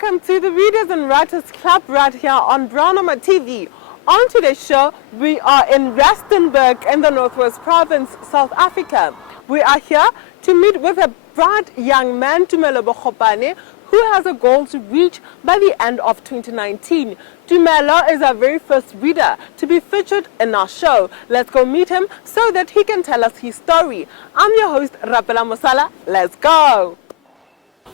Welcome to the Readers and Writers Club right here on BranamaTV. On today's show, we are in Rustenburg in the Northwest Province, South Africa. We are here to meet with a bright young man, Tumelo Bokgopane, who has a goal to reach by the end of 2019. Tumelo is our very first reader to be featured in our show. Let's go meet him so that he can tell us his story. I'm your host, Rapela Mosala. Let's go!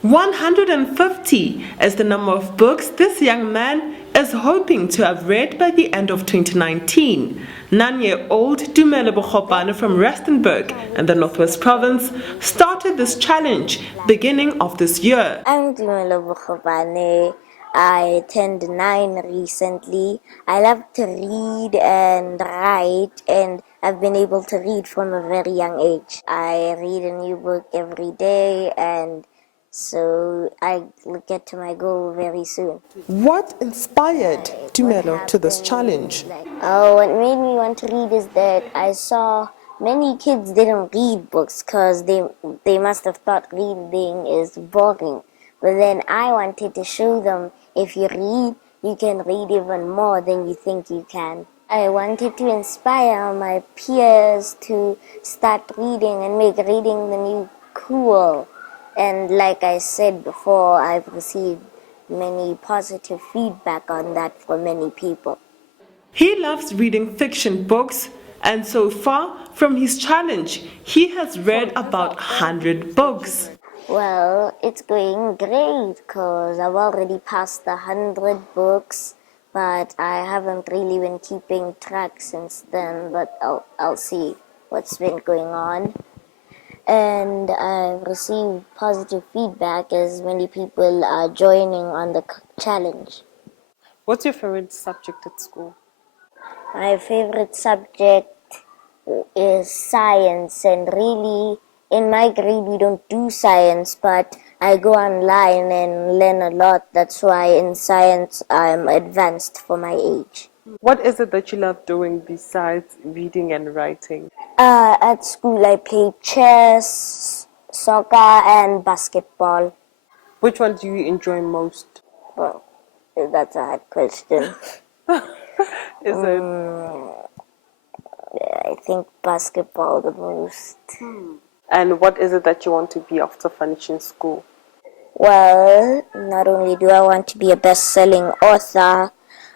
150 is the number of books this young man is hoping to have read by the end of 2019. 9-year-old Tumelo Bokgopane from Rustenburg in the Northwest Province started this challenge beginning of this year. I'm Tumelo Bokgopane. I turned 9 recently. I love to read and write, and I've been able to read from a very young age. I read a new book every day, and so I get to my goal very soon. What inspired Tumelo to this challenge? What made me want to read is that I saw many kids didn't read books because they must have thought reading is boring. But then I wanted to show them if you read, you can read even more than you think you can. I wanted to inspire my peers to start reading and make reading the new cool. And like I said before, I've received many positive feedback on that from many people. He loves reading fiction books, and so far from his challenge, he has read about 100 books. Well, it's going great because I've already passed 100 books, but I haven't really been keeping track since then, but I'll see what's been going on. And I've received positive feedback as many people are joining on the challenge. What's your favorite subject at school? My favorite subject is science, and really in my grade we don't do science, but I go online and learn a lot. That's why in science I'm advanced for my age. What is it that you love doing besides reading and writing? At school I play chess, soccer and basketball. Which one do you enjoy most? Well, that's a hard question. Is it? I think basketball the most. And what is it that you want to be after finishing school? Well, not only do I want to be a best-selling author,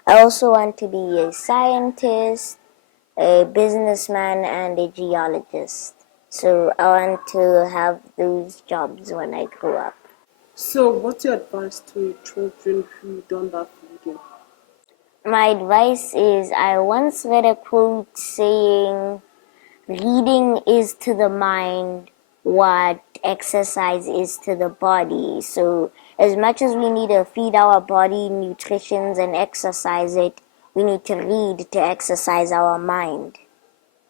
I also want to be a scientist, a businessman, and a geologist. So I want to have those jobs when I grow up. So what's your advice to children who don't love reading? My advice is I once read a quote saying, reading is to the mind what exercise is to the body. So as much as we need to feed our body nutrition and exercise it, we need to read to exercise our mind.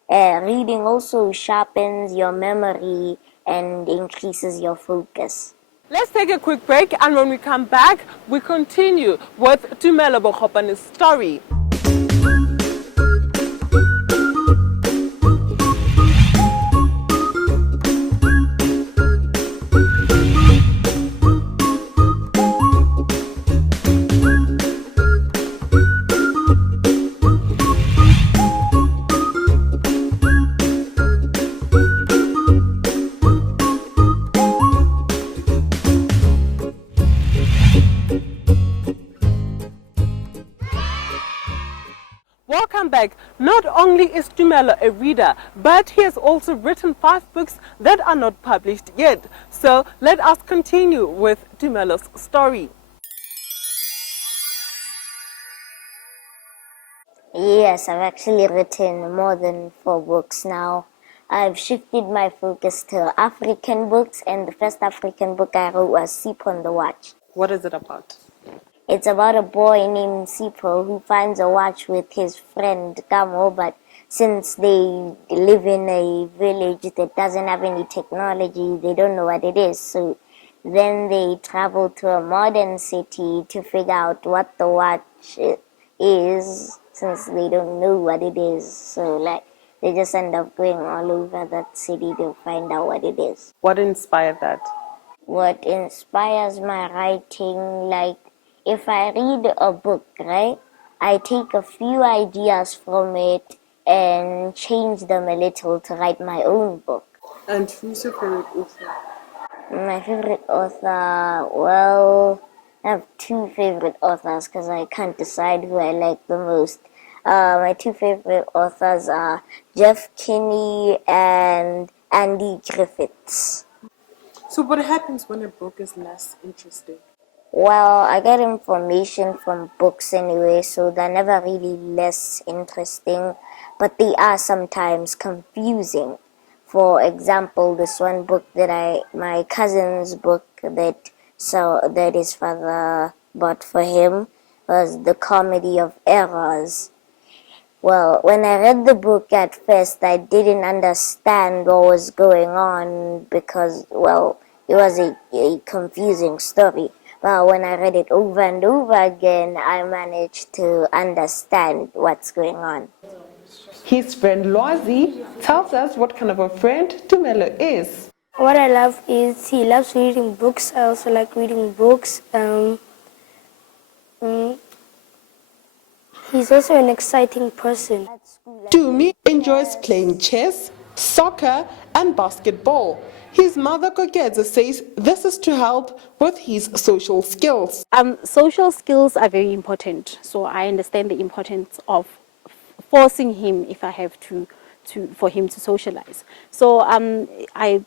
Reading also sharpens your memory and increases your focus. Let's take a quick break, and when we come back, we continue with Tumelo Bokgopane's story. Welcome back. Not only is Tumelo a reader, but he has also written 5 books that are not published yet. So let us continue with Tumelo's story. Yes, I've actually written more than 4 books now. I've shifted my focus to African books, and the first African book I wrote was Sipho on the Watch. What is it about? It's about a boy named Sipho who finds a watch with his friend Kamo, but since they live in a village that doesn't have any technology, they don't know what it is. So then they travel to a modern city to figure out what the watch is, since they don't know what it is. So they just end up going all over that city to find out what it is. What inspired that? What inspires my writing, if I read a book, right, I take a few ideas from it and change them a little to write my own book. And who's your favorite author? My favorite author, well, I have two favorite authors because I can't decide who I like the most. My two favorite authors are Jeff Kinney and Andy Griffiths. So what happens when a book is less interesting? Well, I get information from books anyway, so they're never really less interesting, but they are sometimes confusing. For example, this one book my cousin's book that his father bought for him was The Comedy of Errors. Well, when I read the book at first, I didn't understand what was going on because, well, it was a confusing story. But when I read it over and over again, I managed to understand what's going on. His friend Loazi tells us what kind of a friend Tumelo is. What I love is he loves reading books. I also like reading books. He's also an exciting person. Tumi enjoys playing chess, soccer and basketball. His mother Koketsa says this is to help with his social skills. Social skills are very important, so I understand the importance of forcing him if I have to for him to socialize. So I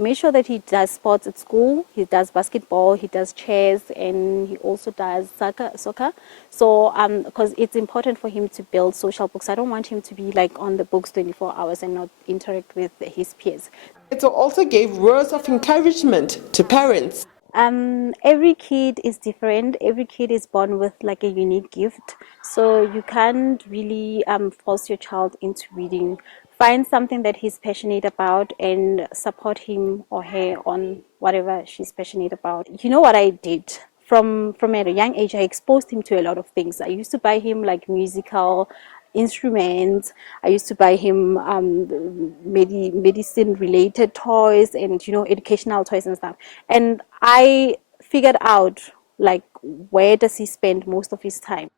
make sure that he does sports at school. He does basketball, he does chess, and he also does soccer. So because it's important for him to build social books. I don't want him to be like on the books 24 hours and not interact with his peers. It also gave words of encouragement to parents. Every kid is different. Every kid is born with like a unique gift. So you can't really force your child into reading. Find something that he's passionate about and support him or her on whatever she's passionate about. You know what I did? From at a young age, I exposed him to a lot of things. I used to buy him like musical instruments. I used to buy him medicine related toys and educational toys and stuff. And I figured out like where does he spend most of his time.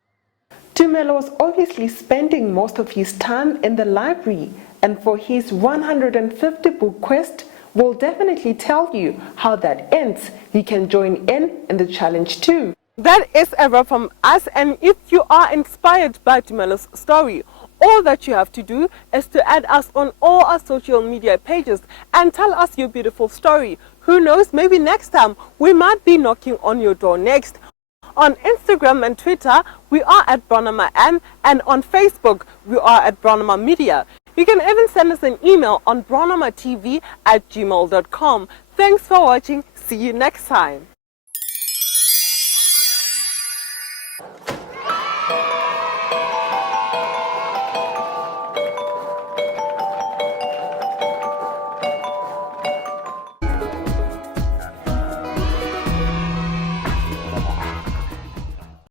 Tumelo was obviously spending most of his time in the library, and for his 150 book quest, we'll definitely tell you how that ends. You can join in the challenge too. That is a wrap from us, and if you are inspired by Tumelo's story, all that you have to do is to add us on all our social media pages and tell us your beautiful story. Who knows, maybe next time we might be knocking on your door next. On Instagram and Twitter, we are at BranamaM, and on Facebook, we are at Branama Media. You can even send us an email on BranamaTV@gmail.com. Thanks for watching. See you next time.